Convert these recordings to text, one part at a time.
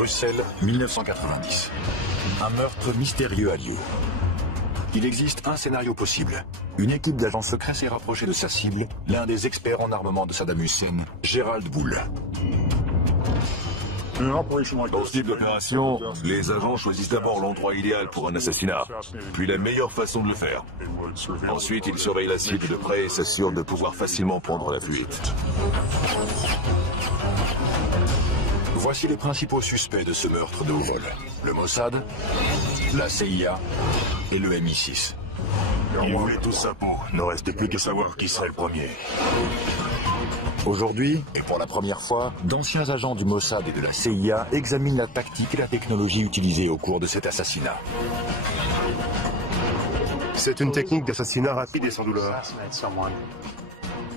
Bruxelles, 1990. Un meurtre mystérieux a lieu. Il existe un scénario possible. Une équipe d'agents secrets s'est rapprochée de sa cible, l'un des experts en armement de Saddam Hussein, Gerald Bull. Dans ce type d'opération, les agents choisissent d'abord l'endroit idéal pour un assassinat, puis la meilleure façon de le faire. Ensuite, ils surveillent la cible de près et s'assurent de pouvoir facilement prendre la fuite. Voici les principaux suspects de ce meurtre de haut vol. Le Mossad, la CIA et le MI6. Ils voulaient tous sa peau. Ne restait plus qu'à savoir qui serait le premier. Aujourd'hui, et pour la première fois, d'anciens agents du Mossad et de la CIA examinent la tactique et la technologie utilisée au cours de cet assassinat. C'est une technique d'assassinat rapide et sans douleur.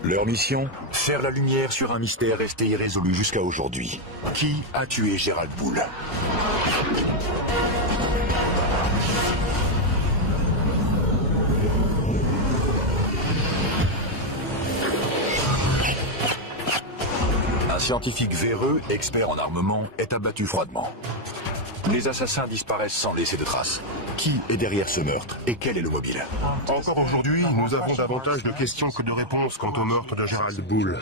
Leur mission, faire la lumière sur un mystère resté irrésolu jusqu'à aujourd'hui. Qui a tué Gerald Bull? Un scientifique véreux, expert en armement, est abattu froidement. Les assassins disparaissent sans laisser de traces. Qui est derrière ce meurtre et quel est le mobile? Encore aujourd'hui, nous avons davantage de questions que de réponses quant au meurtre de Gerald Bull.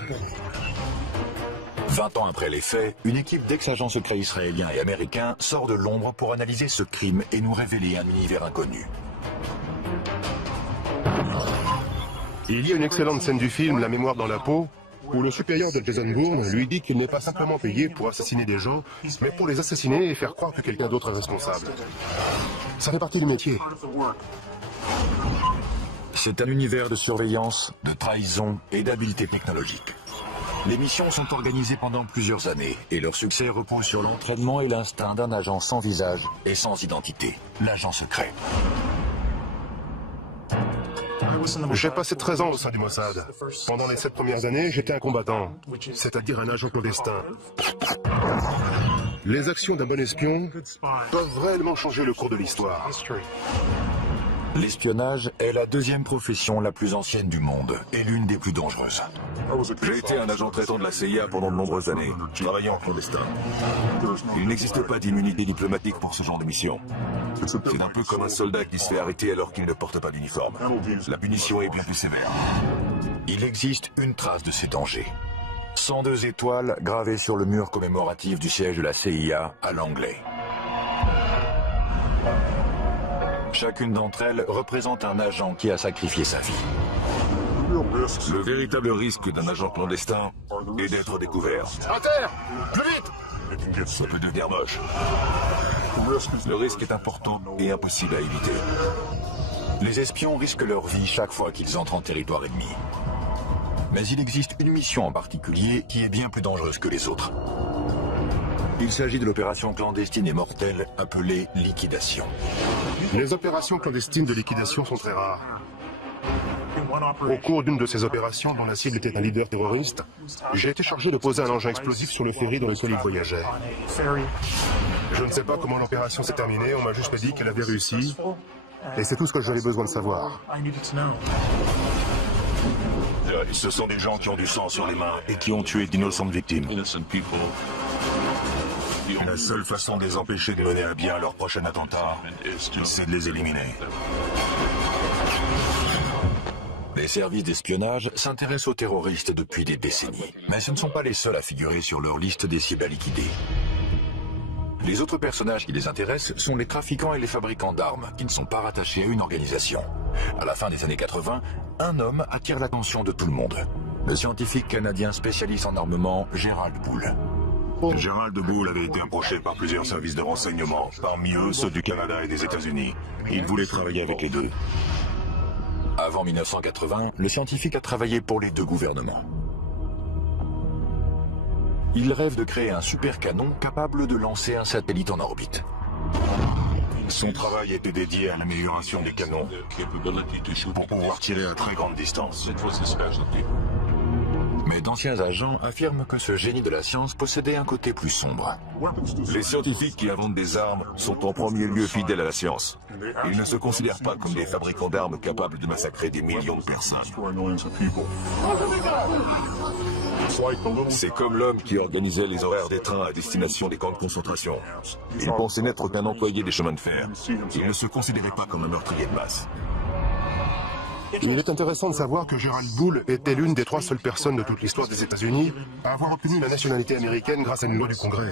20 ans après les faits, une équipe d'ex-agents secrets israéliens et américains sort de l'ombre pour analyser ce crime et nous révéler un univers inconnu. Il y a une excellente scène du film La mémoire dans la peau, où le supérieur de Jason Bourne lui dit qu'il n'est pas simplement payé pour assassiner des gens, mais pour les assassiner et faire croire que quelqu'un d'autre est responsable. Ça fait partie du métier. C'est un univers de surveillance, de trahison et d'habileté technologique. Les missions sont organisées pendant plusieurs années et leur succès repose sur l'entraînement et l'instinct d'un agent sans visage et sans identité, l'agent secret. J'ai passé 13 ans au sein du Mossad. Pendant les 7 premières années, j'étais un combattant, c'est-à-dire un agent clandestin. Les actions d'un bon espion peuvent réellement changer le cours de l'histoire. L'espionnage est la deuxième profession la plus ancienne du monde et l'une des plus dangereuses. J'ai été un agent traitant de la CIA pendant de nombreuses années, travaillant en clandestin. Il n'existe pas d'immunité diplomatique pour ce genre de mission. C'est un peu comme un soldat qui se fait arrêter alors qu'il ne porte pas d'uniforme. La punition est bien plus sévère. Il existe une trace de ces dangers. 102 étoiles gravées sur le mur commémoratif du siège de la CIA à Langley. Chacune d'entre elles représente un agent qui a sacrifié sa vie. Le véritable risque d'un agent clandestin est d'être découvert. À terre! Plus vite! Ça peut devenir moche. Le risque est important et impossible à éviter. Les espions risquent leur vie chaque fois qu'ils entrent en territoire ennemi. Mais il existe une mission en particulier qui est bien plus dangereuse que les autres. Il s'agit de l'opération clandestine et mortelle appelée liquidation. Les opérations clandestines de liquidation sont très rares. Au cours d'une de ces opérations, dont la cible était un leader terroriste, j'ai été chargé de poser un engin explosif sur le ferry dans lequel il voyageait. Je ne sais pas comment l'opération s'est terminée, on m'a juste dit qu'elle avait réussi, et c'est tout ce que j'avais besoin de savoir. Ce sont des gens qui ont du sang sur les mains et qui ont tué d'innocentes victimes. La seule façon de les empêcher de mener à bien leur prochain attentat, c'est de les éliminer. Les services d'espionnage s'intéressent aux terroristes depuis des décennies. Mais ce ne sont pas les seuls à figurer sur leur liste des cibles à liquider. Les autres personnages qui les intéressent sont les trafiquants et les fabricants d'armes, qui ne sont pas rattachés à une organisation. À la fin des années 80, un homme attire l'attention de tout le monde. Le scientifique canadien spécialiste en armement, Gerald Bull. Gerald Bull avait été approché par plusieurs services de renseignement, parmi eux ceux du Canada et des États-Unis. Il voulait travailler avec les deux. Avant 1980, le scientifique a travaillé pour les deux gouvernements. Il rêve de créer un super canon capable de lancer un satellite en orbite. Son travail était dédié à l'amélioration des canons pour pouvoir tirer à très grande distance. Mais d'anciens agents affirment que ce génie de la science possédait un côté plus sombre. Les scientifiques qui inventent des armes sont en premier lieu fidèles à la science. Ils ne se considèrent pas comme des fabricants d'armes capables de massacrer des millions de personnes. C'est comme l'homme qui organisait les horaires des trains à destination des camps de concentration. Il pensait n'être qu'un employé des chemins de fer. Il ne se considérait pas comme un meurtrier de masse. Il est intéressant de savoir que Gerald Bull était l'une des 3 seules personnes de toute l'histoire des États-Unis à avoir obtenu la nationalité américaine grâce à une loi du Congrès.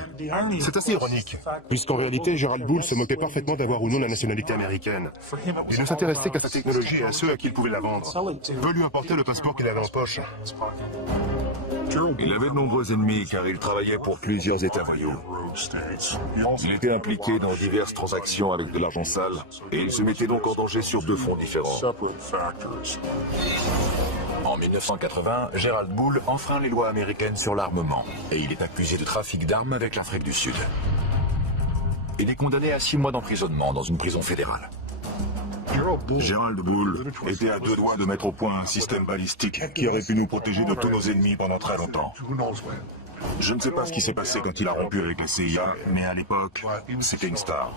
C'est assez ironique, puisqu'en réalité, Gerald Bull se moquait parfaitement d'avoir ou non la nationalité américaine. Il ne s'intéressait qu'à sa technologie et à ceux à qui il pouvait la vendre. Peu lui importait le passeport qu'il avait en poche. Il avait de nombreux ennemis car il travaillait pour plusieurs États voyous. Il était impliqué dans diverses transactions avec de l'argent sale et il se mettait donc en danger sur 2 fronts différents. En 1980, Gerald Bull enfreint les lois américaines sur l'armement et il est accusé de trafic d'armes avec l'Afrique du Sud. Il est condamné à 6 mois d'emprisonnement dans une prison fédérale. Gerald Bull était à 2 doigts de mettre au point un système balistique qui aurait pu nous protéger de tous nos ennemis pendant très longtemps. Je ne sais pas ce qui s'est passé quand il a rompu avec la CIA, mais à l'époque, c'était une star.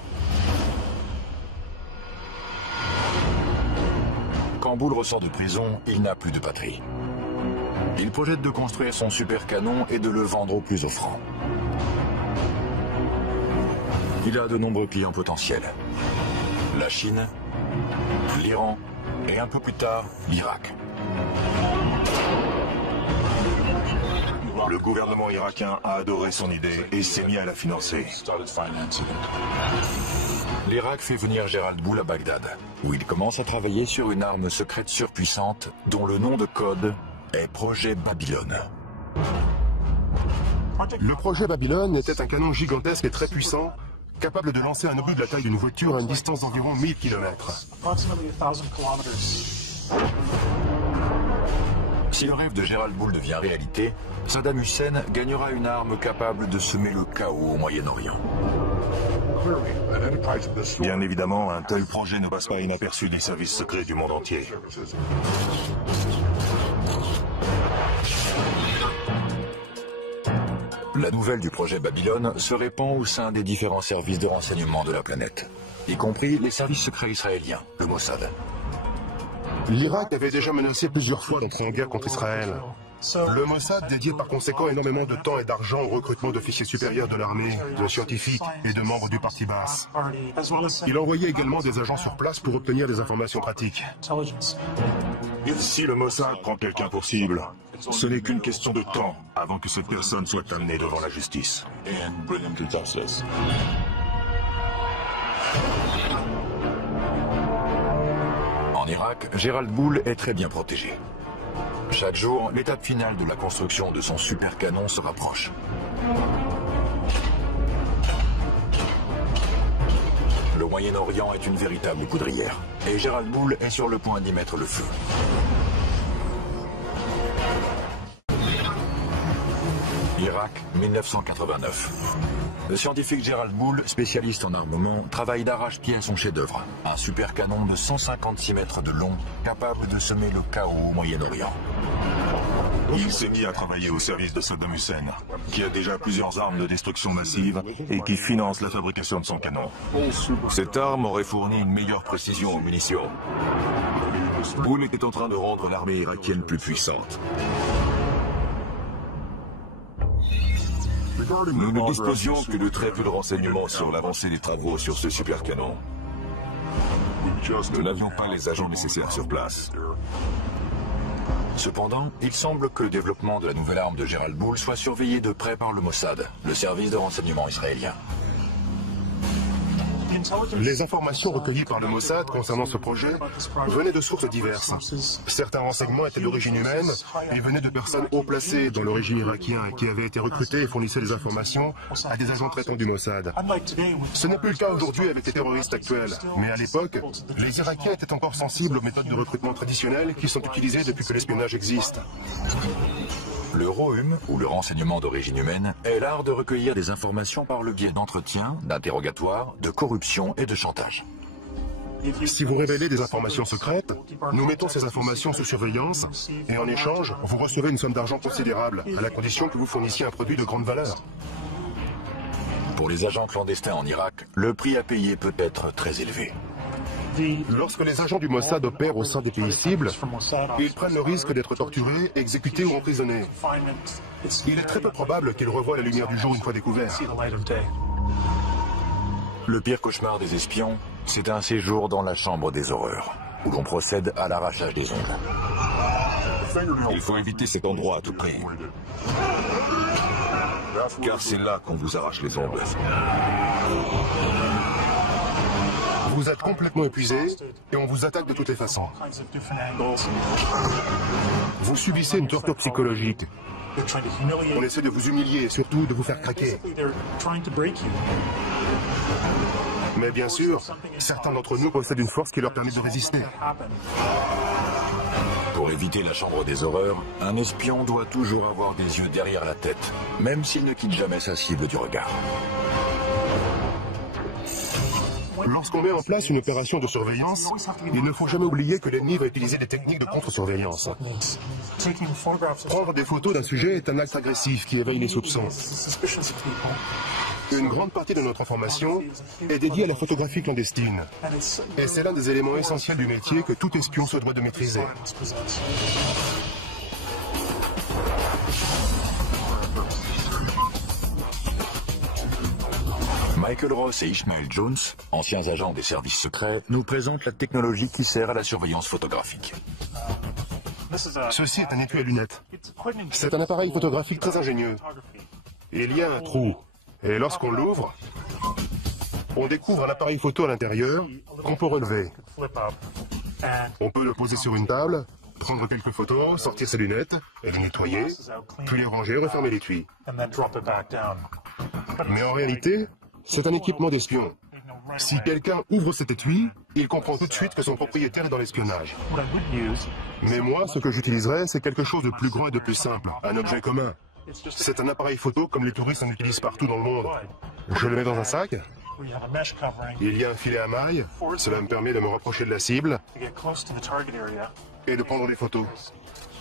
Quand Bull ressort de prison, il n'a plus de patrie. Il projette de construire son super canon et de le vendre au plus offrant. Il a de nombreux clients potentiels. La Chine, l'Iran et un peu plus tard, l'Irak. Le gouvernement irakien a adoré son idée et s'est mis à la financer. L'Irak fait venir Gerald Bull à Bagdad, où il commence à travailler sur une arme secrète surpuissante dont le nom de code est Projet Babylone. Le projet Babylone était un canon gigantesque et très puissant, capable de lancer un obus de la taille d'une voiture à une distance d'environ 1000 km. Si le rêve de Gerald Bull devient réalité, Saddam Hussein gagnera une arme capable de semer le chaos au Moyen-Orient. Bien évidemment, un tel projet ne passe pas inaperçu des services secrets du monde entier. La nouvelle du projet Babylone se répand au sein des différents services de renseignement de la planète, y compris les services secrets israéliens, le Mossad. L'Irak avait déjà menacé plusieurs fois d'entrer en guerre contre Israël. Le Mossad dédiait par conséquent énormément de temps et d'argent au recrutement d'officiers supérieurs de l'armée, de scientifiques et de membres du parti Baas. Il envoyait également des agents sur place pour obtenir des informations pratiques. Si le Mossad prend quelqu'un pour cible, ce n'est qu'une question de temps avant que cette personne soit amenée devant la justice. En Irak, Gerald Bull est très bien protégé. Chaque jour, l'étape finale de la construction de son super canon se rapproche. Le Moyen-Orient est une véritable poudrière, et Gerald Bull est sur le point d'y mettre le feu. Irak, 1989. Le scientifique Gerald Bull, spécialiste en armement, travaille d'arrache-pied à son chef-d'œuvre, un super canon de 156 mètres de long, capable de semer le chaos au Moyen-Orient. Il s'est mis à travailler au service de Saddam Hussein, qui a déjà plusieurs armes de destruction massive et qui finance la fabrication de son canon. Cette arme aurait fourni une meilleure précision aux munitions. Bull était en train de rendre l'armée irakienne plus puissante. Nous ne disposions que de très peu de renseignements sur l'avancée des travaux sur ce super canon. Nous n'avions pas les agents nécessaires sur place. Cependant, il semble que le développement de la nouvelle arme de Gerald Bull soit surveillé de près par le Mossad, le service de renseignement israélien. Les informations recueillies par le Mossad concernant ce projet venaient de sources diverses. Certains renseignements étaient d'origine humaine et venaient de personnes haut placées dans le régime irakien qui avaient été recrutées et fournissaient des informations à des agents traitants du Mossad. Ce n'est plus le cas aujourd'hui avec les terroristes actuels, mais à l'époque, les Irakiens étaient encore sensibles aux méthodes de recrutement traditionnelles qui sont utilisées depuis que l'espionnage existe. Le ROHUM, ou le renseignement d'origine humaine, est l'art de recueillir des informations par le biais d'entretiens, d'interrogatoires, de corruption et de chantage. Si vous révélez des informations secrètes, nous mettons ces informations sous surveillance et en échange, vous recevez une somme d'argent considérable, à la condition que vous fournissiez un produit de grande valeur. Pour les agents clandestins en Irak, le prix à payer peut être très élevé. Lorsque les agents du Mossad opèrent au sein des pays cibles, ils prennent le risque d'être torturés, exécutés ou emprisonnés. Il est très peu probable qu'ils revoient la lumière du jour une fois découverts. Le pire cauchemar des espions, c'est un séjour dans la chambre des horreurs, où l'on procède à l'arrachage des ongles. Il faut éviter cet endroit à tout prix. Car c'est là qu'on vous arrache les ongles. Vous êtes complètement épuisé et on vous attaque de toutes les façons. Vous subissez une torture psychologique. On essaie de vous humilier et surtout de vous faire craquer. Mais bien sûr, certains d'entre nous possèdent une force qui leur permet de résister. Pour éviter la chambre des horreurs, un espion doit toujours avoir des yeux derrière la tête, même s'il ne quitte jamais sa cible du regard. Lorsqu'on met en place une opération de surveillance, il ne faut jamais oublier que l'ennemi va utiliser des techniques de contre-surveillance. Prendre des photos d'un sujet est un acte agressif qui éveille les soupçons. Une grande partie de notre information est dédiée à la photographie clandestine. Et c'est l'un des éléments essentiels du métier que tout espion se doit de maîtriser. Michael Ross et Ishmael Jones, anciens agents des services secrets, nous présentent la technologie qui sert à la surveillance photographique. Ceci est un étui à lunettes. C'est un appareil photographique très ingénieux. Il y a un trou, et lorsqu'on l'ouvre, on découvre un appareil photo à l'intérieur qu'on peut relever. On peut le poser sur une table, prendre quelques photos, sortir ses lunettes, et les nettoyer, puis les ranger, refermer l'étui. Mais en réalité, c'est un équipement d'espion. Si quelqu'un ouvre cet étui, il comprend tout de suite que son propriétaire est dans l'espionnage. Mais moi, ce que j'utiliserais, c'est quelque chose de plus grand et de plus simple, un objet commun. C'est un appareil photo comme les touristes en utilisent partout dans le monde. Je le mets dans un sac. Il y a un filet à mailles. Cela me permet de me rapprocher de la cible et de prendre des photos.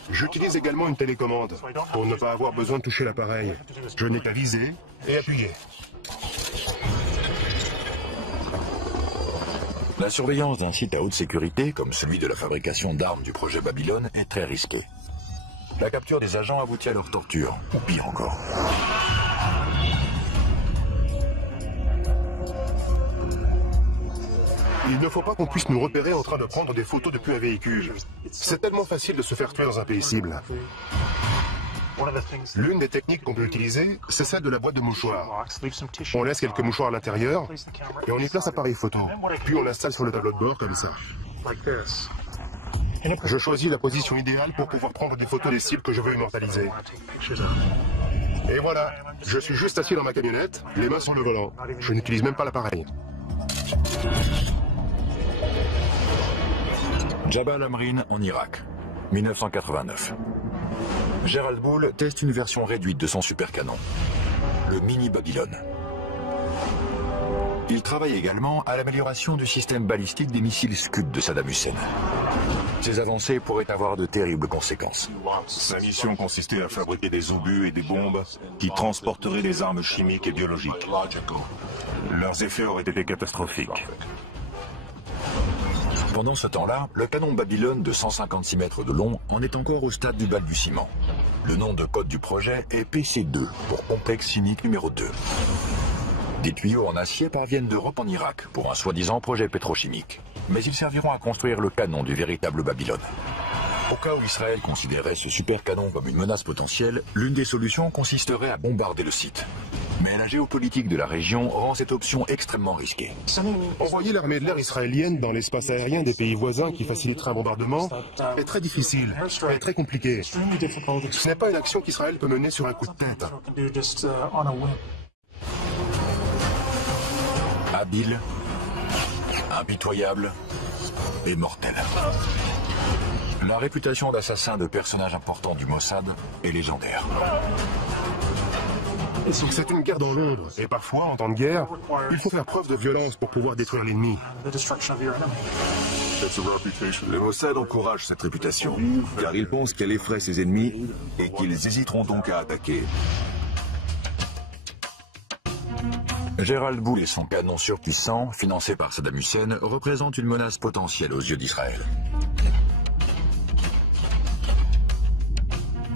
J'utilise également une télécommande pour ne pas avoir besoin de toucher l'appareil. Je n'ai qu'à viser et appuyer. La surveillance d'un site à haute sécurité, comme celui de la fabrication d'armes du projet Babylone, est très risquée. La capture des agents aboutit à leur torture, ou pire encore. Il ne faut pas qu'on puisse nous repérer en train de prendre des photos depuis un véhicule. C'est tellement facile de se faire tuer dans un pays cible. L'une des techniques qu'on peut utiliser, c'est celle de la boîte de mouchoirs. On laisse quelques mouchoirs à l'intérieur et on y place l'appareil photo. Puis on l'installe sur le tableau de bord comme ça. Je choisis la position idéale pour pouvoir prendre des photos des cibles que je veux immortaliser. Et voilà, je suis juste assis dans ma camionnette, les mains sur le volant. Je n'utilise même pas l'appareil. Jabal Amrin en Irak, 1989. Gerald Bull teste une version réduite de son supercanon, le Mini Babylone. Il travaille également à l'amélioration du système balistique des missiles Scud de Saddam Hussein. Ces avancées pourraient avoir de terribles conséquences. Sa mission consistait à fabriquer des obus et des bombes qui transporteraient des armes chimiques et biologiques. Leurs effets auraient été catastrophiques. Pendant ce temps-là, le canon Babylone de 156 mètres de long en est encore au stade du balbutiement. Le nom de code du projet est PC2, pour complexe chimique numéro 2. Des tuyaux en acier parviennent d'Europe en Irak pour un soi-disant projet pétrochimique. Mais ils serviront à construire le canon du véritable Babylone. Au cas où Israël considérait ce super canon comme une menace potentielle, l'une des solutions consisterait à bombarder le site. Mais la géopolitique de la région rend cette option extrêmement risquée. Envoyer l'armée de l'air israélienne dans l'espace aérien des pays voisins qui faciliterait un bombardement est très difficile et très compliqué. Ce n'est pas une action qu'Israël peut mener sur un coup de tête. Habile, impitoyable et mortel. La réputation d'assassin de personnages importants du Mossad est légendaire. C'est une guerre dans l'ombre, et parfois, en temps de guerre, il faut faire preuve de violence pour pouvoir détruire l'ennemi. Le Mossad encourage cette réputation, car il pense qu'elle effraie ses ennemis et qu'ils hésiteront donc à attaquer. Gérald Bull et son canon surpuissant, financé par Saddam Hussein, représentent une menace potentielle aux yeux d'Israël.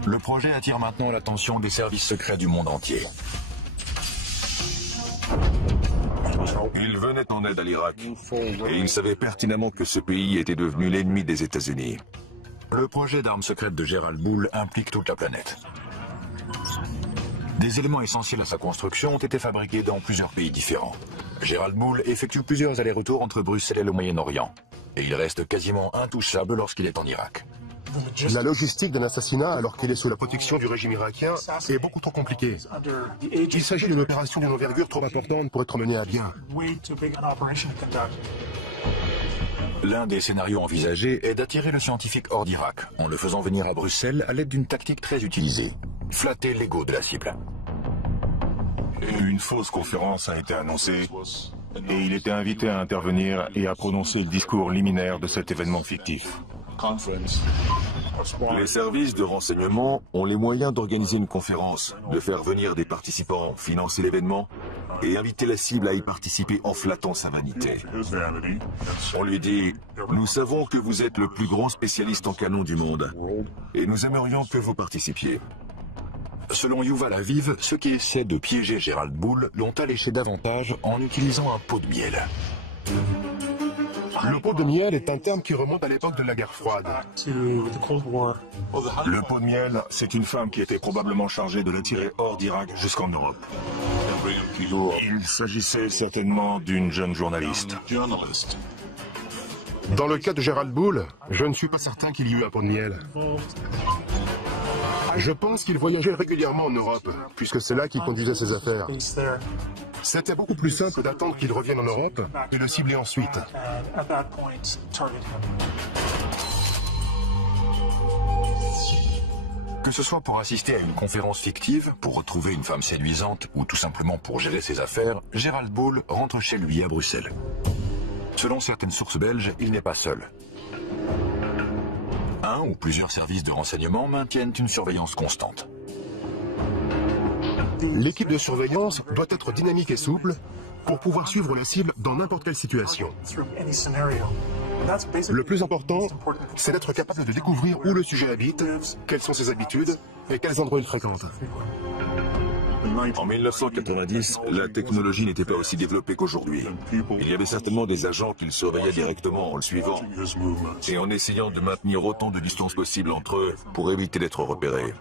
Le projet attire maintenant l'attention des services secrets du monde entier. Il venait en aide à l'Irak, et il savait pertinemment que ce pays était devenu l'ennemi des États-Unis. Le projet d'armes secrètes de Gérald Bull implique toute la planète. Des éléments essentiels à sa construction ont été fabriqués dans plusieurs pays différents. Gérald Bull effectue plusieurs allers-retours entre Bruxelles et le Moyen-Orient, et il reste quasiment intouchable lorsqu'il est en Irak. La logistique d'un assassinat, alors qu'il est sous la protection du régime irakien, est beaucoup trop compliquée. Il s'agit d'une opération d'une envergure trop importante pour être menée à bien. L'un des scénarios envisagés est d'attirer le scientifique hors d'Irak, en le faisant venir à Bruxelles à l'aide d'une tactique très utilisée. Flatter l'ego de la cible. Une fausse conférence a été annoncée et il était invité à intervenir et à prononcer le discours liminaire de cet événement fictif. Les services de renseignement ont les moyens d'organiser une conférence, de faire venir des participants, financer l'événement et inviter la cible à y participer en flattant sa vanité. On lui dit « Nous savons que vous êtes le plus grand spécialiste en canon du monde et nous aimerions que vous participiez. » Selon Yuval Aviv, ceux qui essaient de piéger Gérald Bull l'ont alléché davantage en utilisant un pot de miel. Le pot de miel est un terme qui remonte à l'époque de la guerre froide. Le pot de miel, c'est une femme qui était probablement chargée de l'attirer hors d'Irak jusqu'en Europe. Il s'agissait certainement d'une jeune journaliste. Dans le cas de Gérald Bull, je ne suis pas certain qu'il y eut un pot de miel. Je pense qu'il voyageait régulièrement en Europe, puisque c'est là qu'il conduisait ses affaires. C'était beaucoup plus simple d'attendre qu'il revienne en Europe et le cibler ensuite. Que ce soit pour assister à une conférence fictive, pour retrouver une femme séduisante ou tout simplement pour gérer ses affaires, Gérald Bull rentre chez lui à Bruxelles. Selon certaines sources belges, il n'est pas seul. Un ou plusieurs services de renseignement maintiennent une surveillance constante. L'équipe de surveillance doit être dynamique et souple pour pouvoir suivre la cible dans n'importe quelle situation. Le plus important, c'est d'être capable de découvrir où le sujet habite, quelles sont ses habitudes et quels endroits il fréquente. En 1990, la technologie n'était pas aussi développée qu'aujourd'hui. Il y avait certainement des agents qui le surveillaient directement en le suivant et en essayant de maintenir autant de distance possible entre eux pour éviter d'être repérés.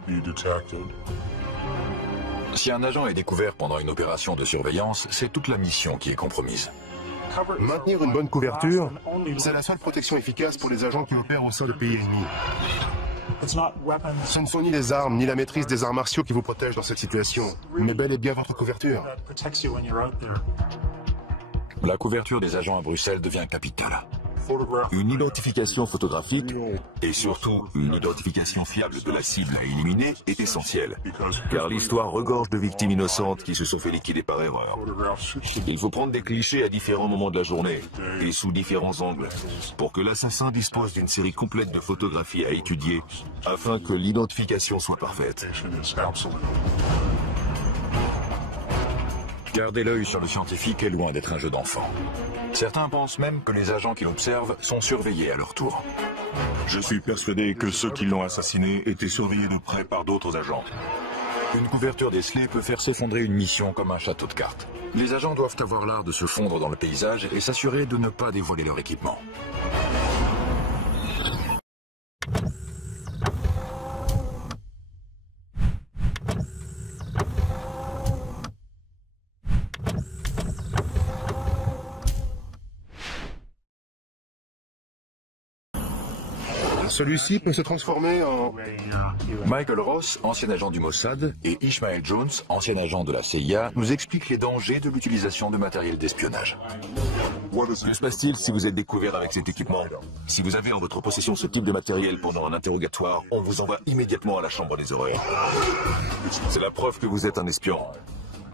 Si un agent est découvert pendant une opération de surveillance, c'est toute la mission qui est compromise. Maintenir une bonne couverture, c'est la seule protection efficace pour les agents qui opèrent au sein de pays ennemis. Ce ne sont ni les armes, ni la maîtrise des arts martiaux qui vous protègent dans cette situation, mais bel et bien votre couverture. La couverture des agents à Bruxelles devient capitale. Une identification photographique et surtout une identification fiable de la cible à éliminer est essentielle, car l'histoire regorge de victimes innocentes qui se sont fait liquider par erreur. Il faut prendre des clichés à différents moments de la journée et sous différents angles pour que l'assassin dispose d'une série complète de photographies à étudier afin que l'identification soit parfaite. Garder l'œil sur le scientifique est loin d'être un jeu d'enfant. Certains pensent même que les agents qui l'observent sont surveillés à leur tour. Je suis persuadé que ceux qui l'ont assassiné étaient surveillés de près par d'autres agents. Une couverture décelée peut faire s'effondrer une mission comme un château de cartes. Les agents doivent avoir l'art de se fondre dans le paysage et s'assurer de ne pas dévoiler leur équipement. Celui-ci peut se transformer en... Michael Ross, ancien agent du Mossad, et Ishmael Jones, ancien agent de la CIA, nous expliquent les dangers de l'utilisation de matériel d'espionnage. Que se passe-t-il si vous êtes découvert avec cet équipement? Si vous avez en votre possession ce type de matériel pendant un interrogatoire, on vous envoie immédiatement à la chambre des horreurs. C'est la preuve que vous êtes un espion.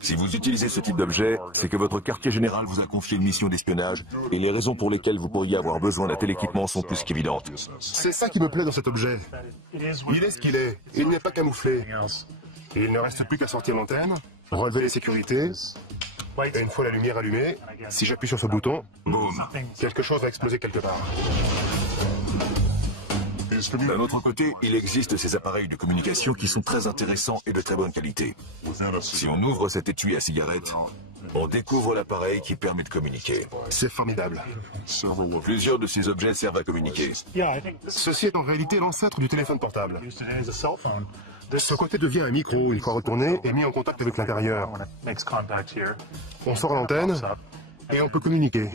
Si vous utilisez ce type d'objet, c'est que votre quartier général vous a confié une mission d'espionnage et les raisons pour lesquelles vous pourriez avoir besoin d'un tel équipement sont plus qu'évidentes. C'est ça qui me plaît dans cet objet. Il est ce qu'il est. Il n'est pas camouflé. Il ne reste plus qu'à sortir l'antenne, relever les sécurités Et une fois la lumière allumée, si j'appuie sur ce bouton, Boum. quelque chose va exploser quelque part. D'un autre côté, il existe ces appareils de communication qui sont très intéressants et de très bonne qualité. Si on ouvre cet étui à cigarette, on découvre l'appareil qui permet de communiquer. C'est formidable. Plusieurs de ces objets servent à communiquer. Ceci est en réalité l'ancêtre du téléphone portable. Ce côté devient un micro une fois retourné et mis en contact avec l'intérieur. On sort l'antenne et on peut communiquer.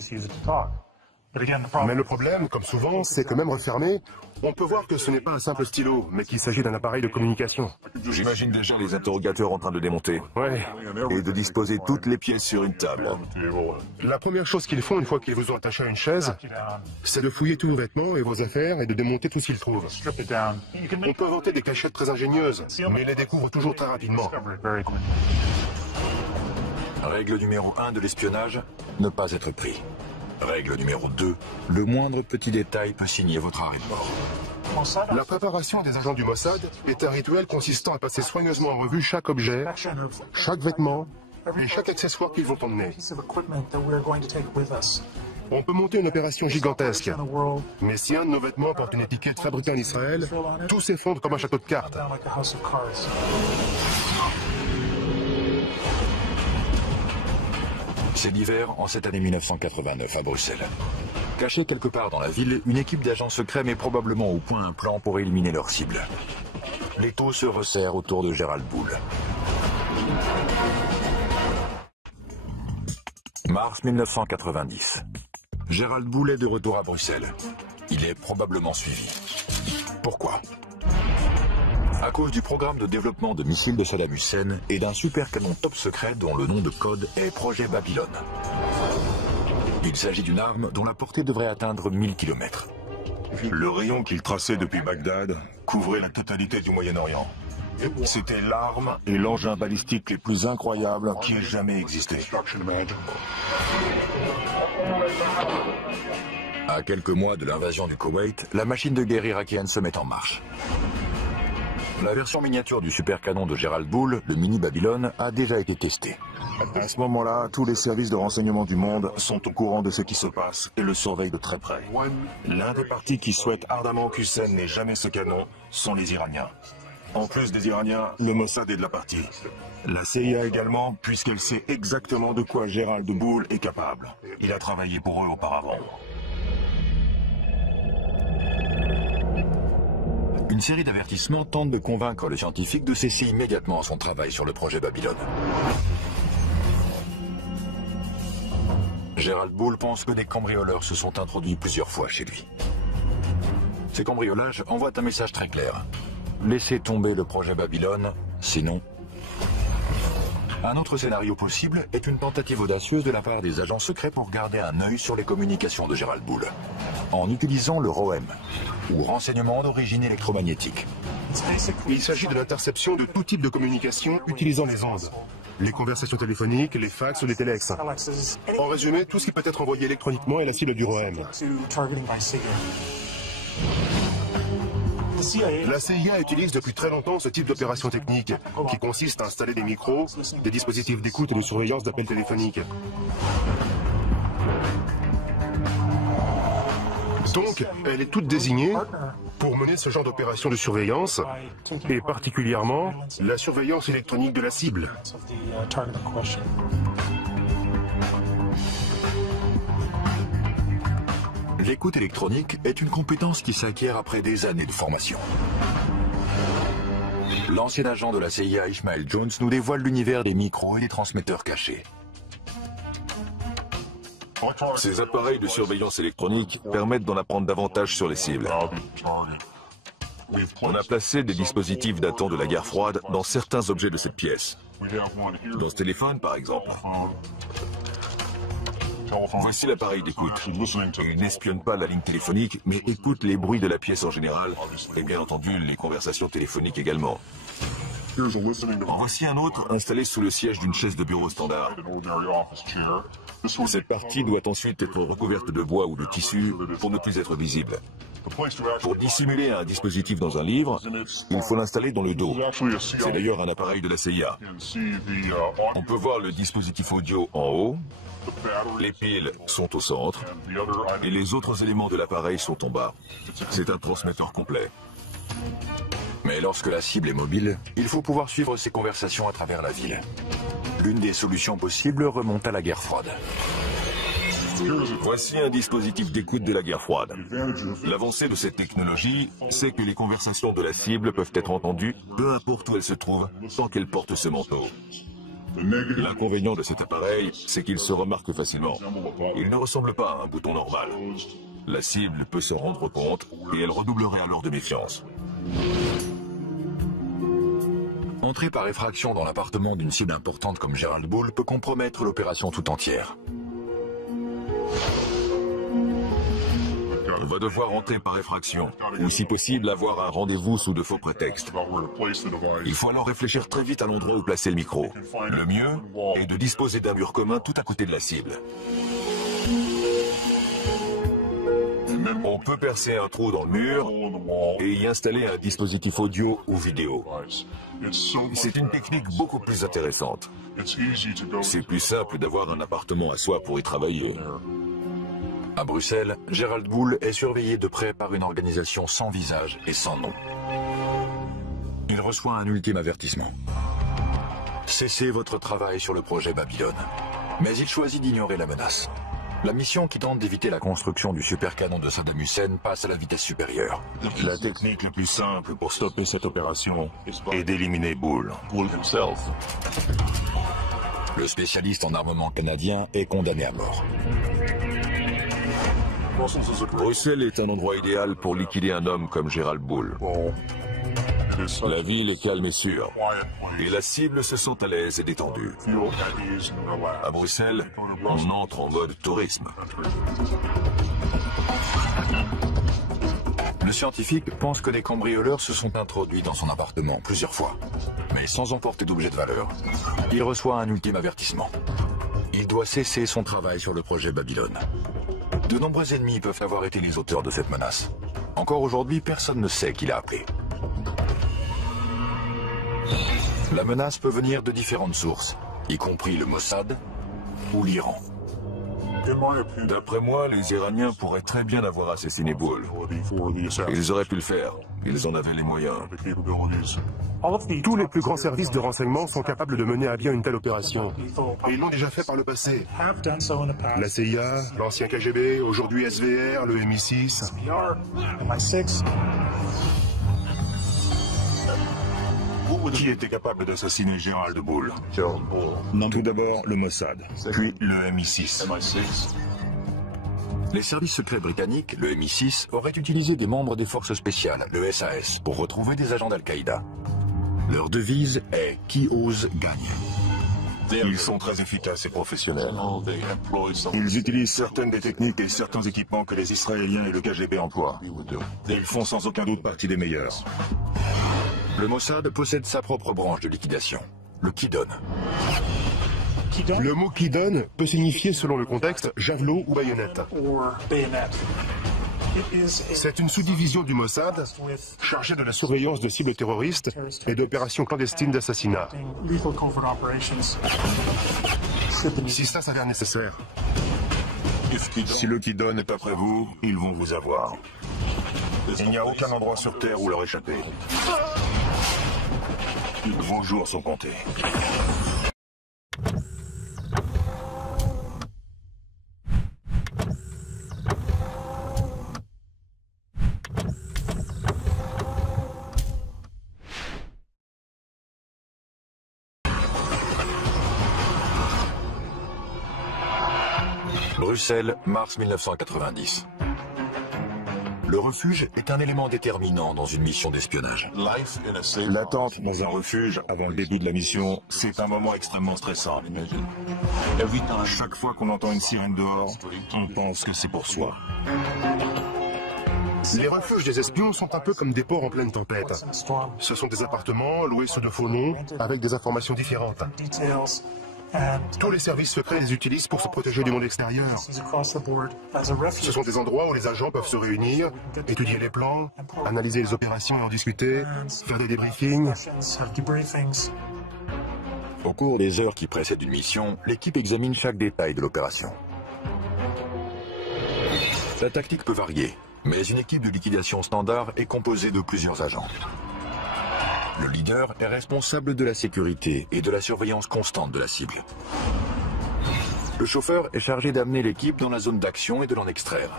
Mais le problème, comme souvent, c'est que même refermé, on peut voir que ce n'est pas un simple stylo, mais qu'il s'agit d'un appareil de communication. J'imagine déjà les interrogateurs en train de démonter. Ouais. Et de disposer toutes les pièces sur une table. La première chose qu'ils font une fois qu'ils vous ont attaché à une chaise, c'est de fouiller tous vos vêtements et vos affaires et de démonter tout ce qu'ils trouvent. On peut inventer des cachettes très ingénieuses, mais ils les découvrent toujours très rapidement. Règle numéro 1 de l'espionnage, ne pas être pris. Règle numéro 2, le moindre petit détail peut signer votre arrêt de mort. La préparation des agents du Mossad est un rituel consistant à passer soigneusement en revue chaque objet, chaque vêtement et chaque accessoire qu'ils vont emmener. On peut monter une opération gigantesque, mais si un de nos vêtements porte une étiquette fabriquée en Israël, tout s'effondre comme un château de cartes. C'est l'hiver en cette année 1989 à Bruxelles. Cachée quelque part dans la ville, une équipe d'agents secrets met probablement au point un plan pour éliminer leur cible. L'étau se resserre autour de Gérald Bull. Mars 1990. Gérald Bull est de retour à Bruxelles. Il est probablement suivi. Pourquoi ? À cause du programme de développement de missiles de Saddam Hussein et d'un super canon top secret dont le nom de code est Projet Babylone. Il s'agit d'une arme dont la portée devrait atteindre 1000 km. Le rayon qu'il traçait depuis Bagdad couvrait la totalité du Moyen-Orient. C'était l'arme et l'engin balistique les plus incroyables qui aient jamais existé. À quelques mois de l'invasion du Koweït, la machine de guerre irakienne se met en marche. La version miniature du supercanon de Gérald Bull, le mini Babylone, a déjà été testée. À ce moment-là, tous les services de renseignement du monde sont au courant de ce qui se passe et le surveillent de très près. L'un des partis qui souhaite ardemment qu'Hussein n'ait jamais ce canon sont les Iraniens. En plus des Iraniens, le Mossad est de la partie. La CIA également, puisqu'elle sait exactement de quoi Gérald Bull est capable. Il a travaillé pour eux auparavant. Une série d'avertissements tente de convaincre le scientifique de cesser immédiatement son travail sur le projet Babylone. Gérald Bull pense que des cambrioleurs se sont introduits plusieurs fois chez lui. Ces cambriolages envoient un message très clair. Laissez tomber le projet Babylone, sinon... Un autre scénario possible est une tentative audacieuse de la part des agents secrets pour garder un œil sur les communications de Gérald Bull, en utilisant le ROM, ou renseignement d'origine électromagnétique. Il s'agit de l'interception de tout type de communication utilisant les ondes. Les conversations téléphoniques, les fax ou les téléx. En résumé, tout ce qui peut être envoyé électroniquement est la cible du ROM. La CIA utilise depuis très longtemps ce type d'opération technique, qui consiste à installer des micros, des dispositifs d'écoute et de surveillance d'appels téléphoniques. Donc, elle est toute désignée pour mener ce genre d'opération de surveillance, et particulièrement la surveillance électronique de la cible. L'écoute électronique est une compétence qui s'acquiert après des années de formation. L'ancien agent de la CIA, Ishmael Jones, nous dévoile l'univers des micros et des transmetteurs cachés. Ces appareils de surveillance électronique permettent d'en apprendre davantage sur les cibles. On a placé des dispositifs datant de la guerre froide dans certains objets de cette pièce. Dans ce téléphone, par exemple. Voici l'appareil d'écoute. Il n'espionne pas la ligne téléphonique, mais écoute les bruits de la pièce en général, et bien entendu les conversations téléphoniques également. En voici un autre installé sous le siège d'une chaise de bureau standard. Cette partie doit ensuite être recouverte de bois ou de tissu pour ne plus être visible. Pour dissimuler un dispositif dans un livre, il faut l'installer dans le dos. C'est d'ailleurs un appareil de la CIA. On peut voir le dispositif audio en haut, les piles sont au centre et les autres éléments de l'appareil sont en bas. C'est un transmetteur complet. Mais lorsque la cible est mobile, il faut pouvoir suivre ses conversations à travers la ville. L'une des solutions possibles remonte à la guerre froide. Voici un dispositif d'écoute de la guerre froide. L'avancée de cette technologie, c'est que les conversations de la cible peuvent être entendues, peu importe où elles se trouvent, tant qu'elles portent ce manteau. L'inconvénient de cet appareil, c'est qu'il se remarque facilement. Il ne ressemble pas à un bouton normal. La cible peut se rendre compte et elle redoublerait alors de méfiance. Entrer par effraction dans l'appartement d'une cible importante comme Gerald Bull peut compromettre l'opération tout entière. On va devoir entrer par effraction, ou si possible avoir un rendez-vous sous de faux prétextes. Il faut alors réfléchir très vite à l'endroit où placer le micro. Le mieux est de disposer d'un mur commun tout à côté de la cible. On peut percer un trou dans le mur et y installer un dispositif audio ou vidéo. C'est une technique beaucoup plus intéressante. C'est plus simple d'avoir un appartement à soi pour y travailler. À Bruxelles, Gerald Bull est surveillé de près par une organisation sans visage et sans nom. Il reçoit un ultime avertissement. Cessez votre travail sur le projet Babylone. Mais il choisit d'ignorer la menace. La mission qui tente d'éviter la construction du supercanon de Saddam Hussein passe à la vitesse supérieure. La technique la plus simple pour stopper cette opération est d'éliminer Bull. Le spécialiste en armement canadien est condamné à mort. Bruxelles est un endroit idéal pour liquider un homme comme Gerald Bull. La ville est calme et sûre, et la cible se sent à l'aise et détendue. À Bruxelles, on entre en mode tourisme. Le scientifique pense que des cambrioleurs se sont introduits dans son appartement plusieurs fois, mais sans emporter d'objets de valeur. Il reçoit un ultime avertissement. Il doit cesser son travail sur le projet Babylone. De nombreux ennemis peuvent avoir été les auteurs de cette menace. Encore aujourd'hui, personne ne sait qui l'a appelé. La menace peut venir de différentes sources, y compris le Mossad ou l'Iran. D'après moi, les Iraniens pourraient très bien avoir assassiné Bull. Ils auraient pu le faire. Ils en avaient les moyens. Tous les plus grands services de renseignement sont capables de mener à bien une telle opération. Et ils l'ont déjà fait par le passé. La CIA, l'ancien KGB, aujourd'hui SVR, le MI6. Qui était capable d'assassiner Gerald Bull? Tout d'abord le Mossad, puis le MI6. Les services secrets britanniques, le MI6, auraient utilisé des membres des forces spéciales, le SAS, pour retrouver des agents d'Al-Qaïda. Leur devise est « Qui ose gagne ». Ils sont très efficaces et professionnels. Ils utilisent certaines des techniques et certains équipements que les Israéliens et le KGB emploient. Et ils font sans aucun doute partie des meilleurs. Le Mossad possède sa propre branche de liquidation, le Kidon. Le mot Kidon peut signifier, selon le contexte, javelot ou baïonnette. C'est une sous-division du Mossad chargée de la surveillance de cibles terroristes et d'opérations clandestines d'assassinat. Si ça s'avère nécessaire. Si le Kidon est après vous, ils vont vous avoir. Il n'y a aucun endroit sur Terre où leur échapper. Vos jours sont comptés. Bruxelles, mars 1990. Le refuge est un élément déterminant dans une mission d'espionnage. L'attente dans un refuge avant le début de la mission, c'est un moment extrêmement stressant. Chaque fois qu'on entend une sirène dehors, on pense que c'est pour soi. Les refuges des espions sont un peu comme des ports en pleine tempête. Ce sont des appartements loués sous de faux noms, avec des informations différentes. Tous les services secrets les utilisent pour se protéger du monde extérieur. Ce sont des endroits où les agents peuvent se réunir, étudier les plans, analyser les opérations et en discuter, faire des débriefings. Au cours des heures qui précèdent une mission, l'équipe examine chaque détail de l'opération. La tactique peut varier, mais une équipe de liquidation standard est composée de plusieurs agents. Le leader est responsable de la sécurité et de la surveillance constante de la cible. Le chauffeur est chargé d'amener l'équipe dans la zone d'action et de l'en extraire.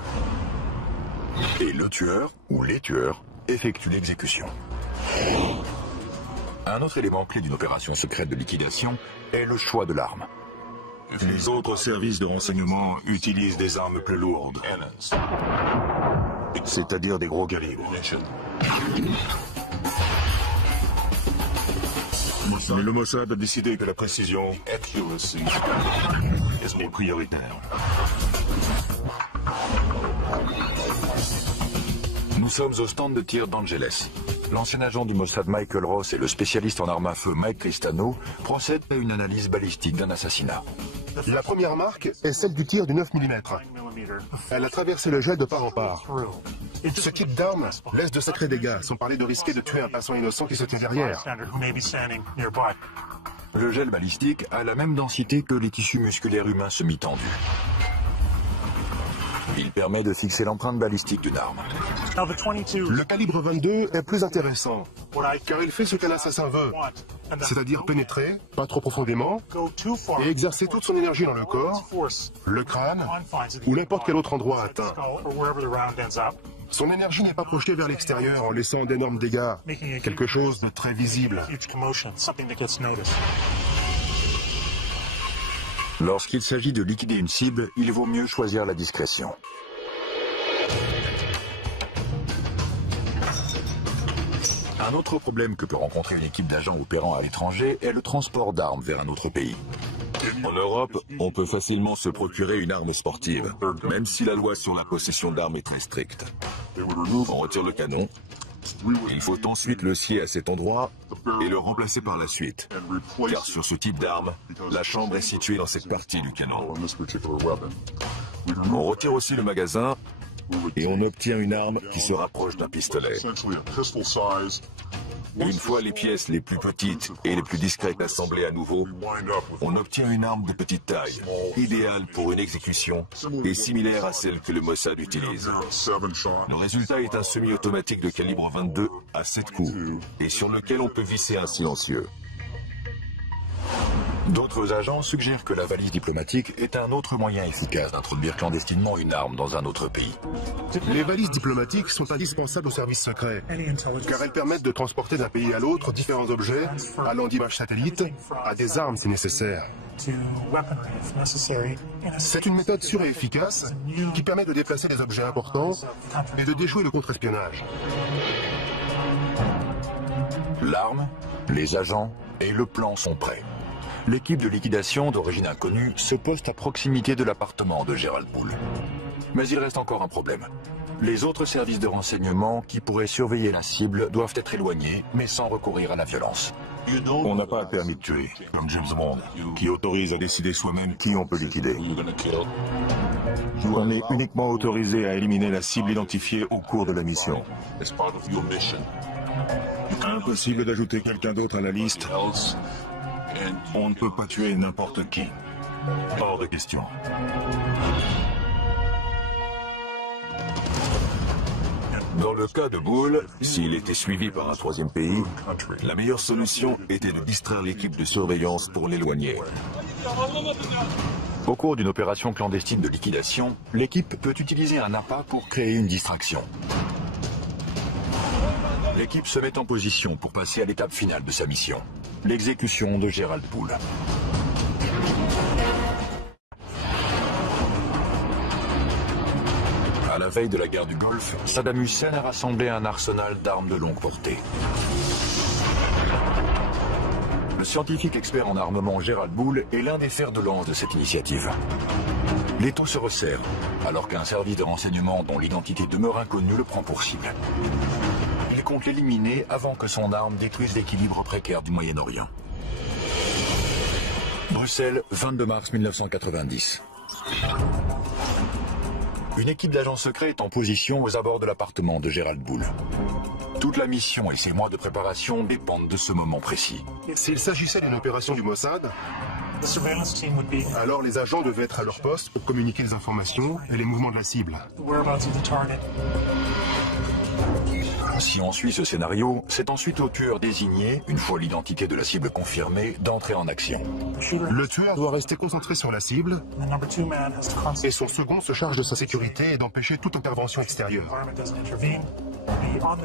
Et le tueur, ou les tueurs, effectuent l'exécution. Un autre élément clé d'une opération secrète de liquidation est le choix de l'arme. Les autres services de renseignement utilisent des armes plus lourdes, c'est-à-dire des gros calibres. Mais le Mossad a décidé que la précision est prioritaire. Nous sommes au stand de tir d'Angeles. L'ancien agent du Mossad Michael Ross et le spécialiste en armes à feu Mike Cristano procèdent à une analyse balistique d'un assassinat. La première marque est celle du tir du 9 mm. Elle a traversé le jet de part en part. Ce type d'arme laisse de sacrés dégâts, sans parler de risquer de tuer un passant innocent qui se tient derrière. Le gel balistique a la même densité que les tissus musculaires humains semi-tendus. Il permet de fixer l'empreinte balistique d'une arme. Le calibre 22 est plus intéressant, car il fait ce qu'un assassin veut, c'est-à-dire pénétrer, pas trop profondément, et exercer toute son énergie dans le corps, le crâne, ou n'importe quel autre endroit atteint. Son énergie n'est pas projetée vers l'extérieur en laissant d'énormes dégâts, quelque chose de très visible. Lorsqu'il s'agit de liquider une cible, il vaut mieux choisir la discrétion. Un autre problème que peut rencontrer une équipe d'agents opérant à l'étranger est le transport d'armes vers un autre pays. En Europe, on peut facilement se procurer une arme sportive, même si la loi sur la possession d'armes est très stricte. On retire le canon. Il faut ensuite le scier à cet endroit et le remplacer par la suite. Car sur ce type d'arme, la chambre est située dans cette partie du canon. On retire aussi le magasin et on obtient une arme qui se rapproche d'un pistolet. Une fois les pièces les plus petites et les plus discrètes assemblées à nouveau, on obtient une arme de petite taille, idéale pour une exécution et similaire à celle que le Mossad utilise. Le résultat est un semi-automatique de calibre 22 à 7 coups et sur lequel on peut visser un silencieux. D'autres agents suggèrent que la valise diplomatique est un autre moyen efficace d'introduire clandestinement une arme dans un autre pays. Les valises diplomatiques sont indispensables aux services secrets, car elles permettent de transporter d'un pays à l'autre différents objets, allant d'images satellites à des armes si nécessaire. C'est une méthode sûre et efficace qui permet de déplacer des objets importants et de déjouer le contre-espionnage. L'arme, les agents et le plan sont prêts. L'équipe de liquidation d'origine inconnue se poste à proximité de l'appartement de Gerald Poole. Mais il reste encore un problème. Les autres services de renseignement qui pourraient surveiller la cible doivent être éloignés, mais sans recourir à la violence. On n'a pas un permis de tuer, comme James Bond, qui autorise à décider soi-même qui on peut liquider. On est uniquement autorisé à éliminer la cible identifiée au cours de la mission. Impossible d'ajouter quelqu'un d'autre à la liste. On ne peut pas tuer n'importe qui. Hors de question. Dans le cas de Bull, s'il était suivi par un troisième pays, la meilleure solution était de distraire l'équipe de surveillance pour l'éloigner. Au cours d'une opération clandestine de liquidation, l'équipe peut utiliser un appât pour créer une distraction. L'équipe se met en position pour passer à l'étape finale de sa mission, l'exécution de Gerald Poole. À la veille de la guerre du Golfe, Saddam Hussein a rassemblé un arsenal d'armes de longue portée. Le scientifique expert en armement Gerald Poole est l'un des fers de lance de cette initiative. L'étau se resserre, alors qu'un service de renseignement dont l'identité demeure inconnue le prend pour cible. Il compte l'éliminer avant que son arme détruise l'équilibre précaire du Moyen-Orient. Bruxelles, 22 mars 1990. Une équipe d'agents secrets est en position aux abords de l'appartement de Gerald Bull. Toute la mission et ses mois de préparation dépendent de ce moment précis. S'il s'agissait d'une opération du Mossad, alors les agents devaient être à leur poste pour communiquer les informations et les mouvements de la cible. Si on suit ce scénario, c'est ensuite au tueur désigné, une fois l'identité de la cible confirmée, d'entrer en action. Le tueur doit rester concentré sur la cible et son second se charge de sa sécurité et d'empêcher toute intervention extérieure.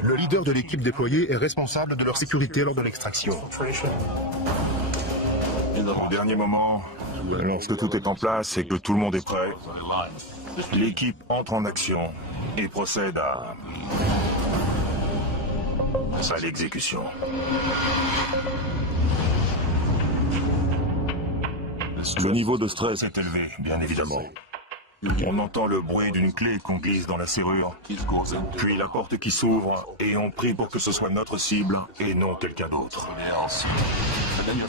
Le leader de l'équipe déployée est responsable de leur sécurité lors de l'extraction. Au dernier moment, lorsque tout est en place et que tout le monde est prêt, l'équipe entre en action et procède à l'exécution. Le niveau de stress est élevé, bien évidemment. On entend le bruit d'une clé qu'on glisse dans la serrure, puis la porte qui s'ouvre et on prie pour que ce soit notre cible et non quelqu'un d'autre.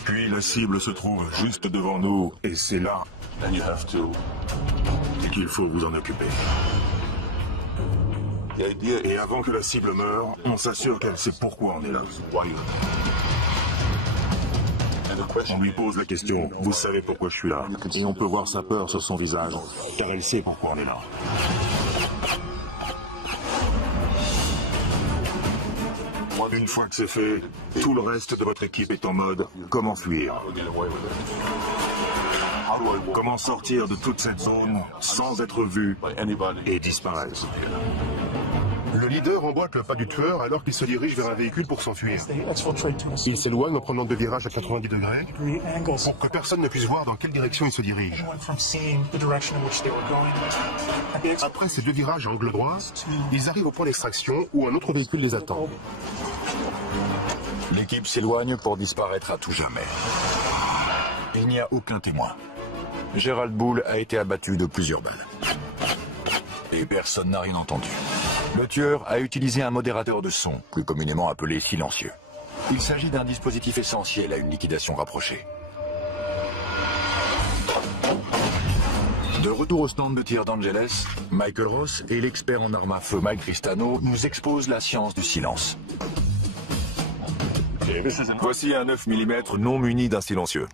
Puis la cible se trouve juste devant nous et c'est là qu'il faut vous en occuper. Et avant que la cible meure, on s'assure qu'elle sait pourquoi on est là. On lui pose la question, vous savez pourquoi je suis là? Et on peut voir sa peur sur son visage, car elle sait pourquoi on est là. Une fois que c'est fait, tout le reste de votre équipe est en mode comment fuir. Comment sortir de toute cette zone sans être vu et disparaître. Le leader emboîte le pas du tueur alors qu'il se dirige vers un véhicule pour s'enfuir. Il s'éloigne en prenant deux virages à 90 degrés pour que personne ne puisse voir dans quelle direction il se dirige. Après ces deux virages à angle droit, ils arrivent au point d'extraction où un autre véhicule les attend. L'équipe s'éloigne pour disparaître à tout jamais. Il n'y a aucun témoin. Gerald Bull a été abattu de plusieurs balles. Et personne n'a rien entendu. Le tueur a utilisé un modérateur de son, plus communément appelé silencieux. Il s'agit d'un dispositif essentiel à une liquidation rapprochée. De retour au stand de tir d'Angeles, Michael Ross et l'expert en armes à feu Mike Cristano nous exposent la science du silence. Voici un 9 mm non muni d'un silencieux.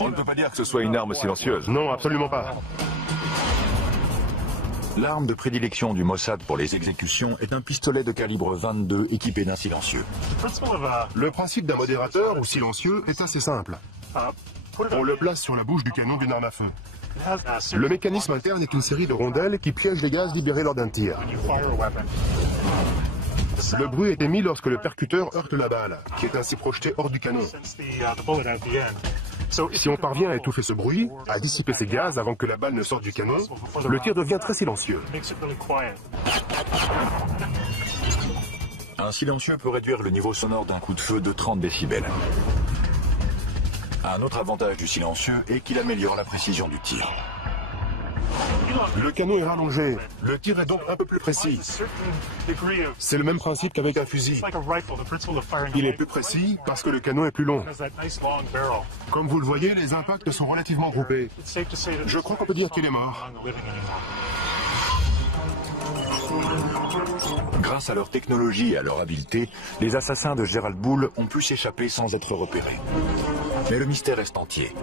On ne peut pas dire que ce soit une arme silencieuse. Non, absolument pas. L'arme de prédilection du Mossad pour les exécutions est un pistolet de calibre 22 équipé d'un silencieux. Le principe d'un modérateur ou silencieux est assez simple. On le place sur la bouche du canon d'une arme à feu. Le mécanisme interne est une série de rondelles qui piègent les gaz libérés lors d'un tir. Le bruit est émis lorsque le percuteur heurte la balle, qui est ainsi projetée hors du canon. Si on parvient à étouffer ce bruit, à dissiper ces gaz avant que la balle ne sorte du canon, le tir devient très silencieux. Un silencieux peut réduire le niveau sonore d'un coup de feu de 30 décibels. Un autre avantage du silencieux est qu'il améliore la précision du tir. Le canon est rallongé, le tir est donc un peu plus précis. C'est le même principe qu'avec un fusil. Il est plus précis parce que le canon est plus long. Comme vous le voyez, les impacts sont relativement groupés. Je crois qu'on peut dire qu'il est mort. Grâce à leur technologie et à leur habileté, les assassins de Gerald Bull ont pu s'échapper sans être repérés. Mais le mystère reste entier.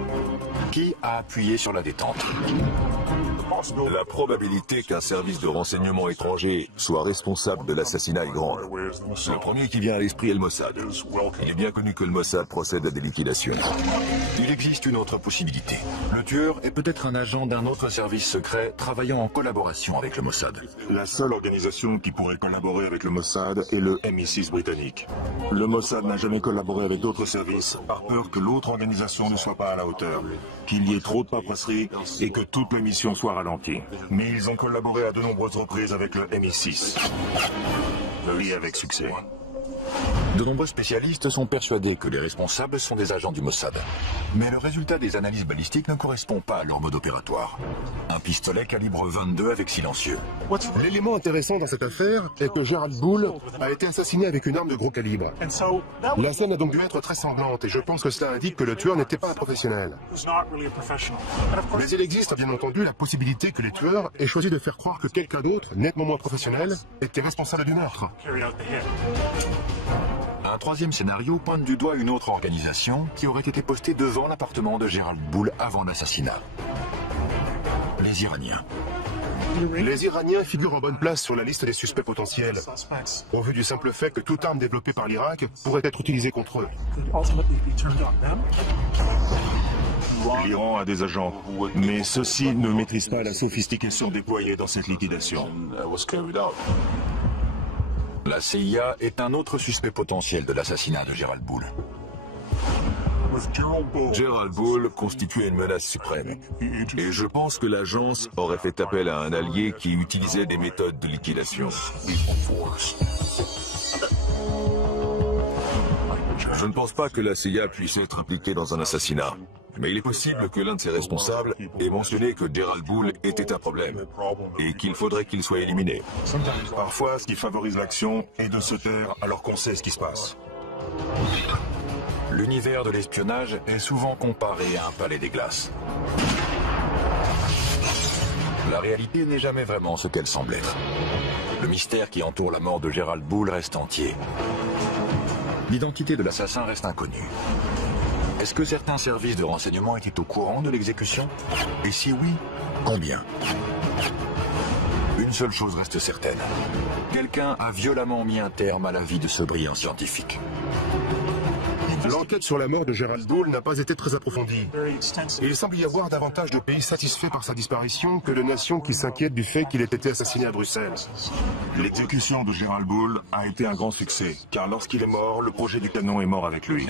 Qui a appuyé sur la détente? La probabilité qu'un service de renseignement étranger soit responsable de l'assassinat est grande. Le premier qui vient à l'esprit est le Mossad. Il est bien connu que le Mossad procède à des liquidations. Il existe une autre possibilité. Le tueur est peut-être un agent d'un autre service secret travaillant en collaboration avec le Mossad. La seule organisation qui pourrait collaborer avec le Mossad est le MI6 britannique. Le Mossad n'a jamais collaboré avec d'autres services par peur que l'autre organisation ne soit pas à la hauteur, qu'il y ait trop de paperasserie et que toute la mission soit ralentie. Mais ils ont collaboré à de nombreuses reprises avec le MI6. Et avec succès. De nombreux spécialistes sont persuadés que les responsables sont des agents du Mossad. Mais le résultat des analyses balistiques ne correspond pas à leur mode opératoire. Un pistolet calibre 22 avec silencieux. L'élément intéressant dans cette affaire est que Gerald Bull a été assassiné avec une arme de gros calibre. La scène a donc dû être très sanglante et je pense que cela indique que le tueur n'était pas un professionnel. Mais il existe bien entendu la possibilité que les tueurs aient choisi de faire croire que quelqu'un d'autre, nettement moins professionnel, était responsable du meurtre. Un troisième scénario pointe du doigt une autre organisation qui aurait été postée devant l'appartement de Gerald Bull avant l'assassinat. Les Iraniens. Les Iraniens figurent en bonne place sur la liste des suspects potentiels, au vu du simple fait que toute arme développée par l'Irak pourrait être utilisée contre eux. L'Iran a des agents, mais ceux-ci ne maîtrisent pas la sophistication déployée dans cette liquidation. La CIA est un autre suspect potentiel de l'assassinat de Gerald Bull. Gerald Bull constituait une menace suprême. Et je pense que l'agence aurait fait appel à un allié qui utilisait des méthodes de liquidation. Je ne pense pas que la CIA puisse être impliquée dans un assassinat. Mais il est possible que l'un de ses responsables ait mentionné que Gerald Bull était un problème et qu'il faudrait qu'il soit éliminé. Parfois, ce qui favorise l'action est de se taire alors qu'on sait ce qui se passe. L'univers de l'espionnage est souvent comparé à un palais des glaces. La réalité n'est jamais vraiment ce qu'elle semble être. Le mystère qui entoure la mort de Gerald Bull reste entier. L'identité de l'assassin reste inconnue. Est-ce que certains services de renseignement étaient au courant de l'exécution? Et si oui, combien? Une seule chose reste certaine. Quelqu'un a violemment mis un terme à la vie de ce brillant scientifique. L'enquête sur la mort de Gerald Bull n'a pas été très approfondie. Il semble y avoir davantage de pays satisfaits par sa disparition que de nations qui s'inquiètent du fait qu'il ait été assassiné à Bruxelles. L'exécution de Gerald Bull a été un grand succès, car lorsqu'il est mort, le projet du canon est mort avec lui.